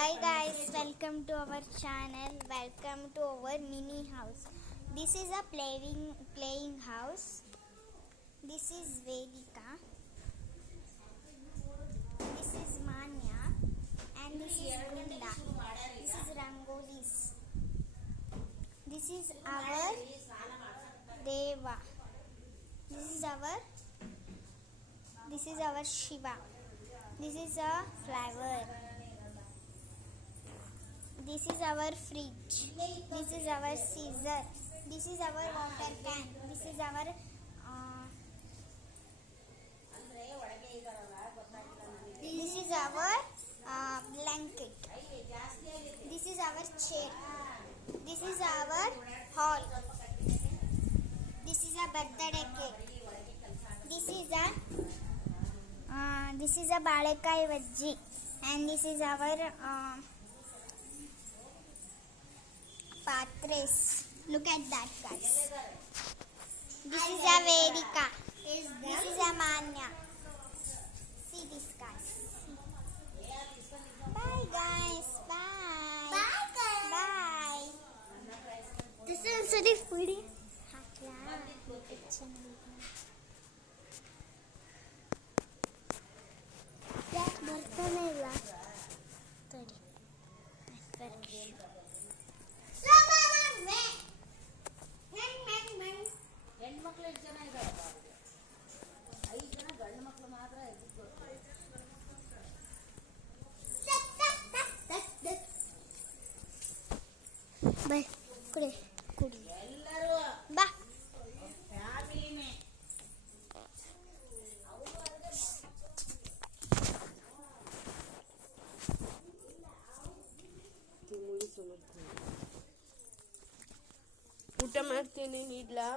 Hi guys, welcome to our channel. Welcome to our mini house. This is a playing house. This is Vedika. This is Manya, and this is Gunda. This is Rangolis. This is our Deva. This is our Shiva. This is a flower. This is our fridge. This is our scissor. This is our water can. This is our blanket. This is our chair. This is our hall. This is a birthday cake. This is a balekai vajji, and this is our patres. Look at that, guys. This is a Vedika. This is a Manya. See this, guys. Bye, guys. Bye. Bye, guys. Bye. This is a video. ಬರ್ತಾನೆ ಇಲ್ಲ ತಡಿ ಹೆಣ್ಮಕ್ಳು ಎಷ್ಟು ಜನ ಇದ್ದಾರೆ? 5 ಜನ ಗಂಡು ಮಕ್ಳು ಮಾತ್ರ. ಬೈ ಕುಡಿ ಕುಡಿ ಎಲ್ಲರೂ ಬಾ ಫ್ಯಾಮಿಲಿನೇ. ಊಟ ಮಾಡ್ತೀನಿ ಇಡ್ಲಾ?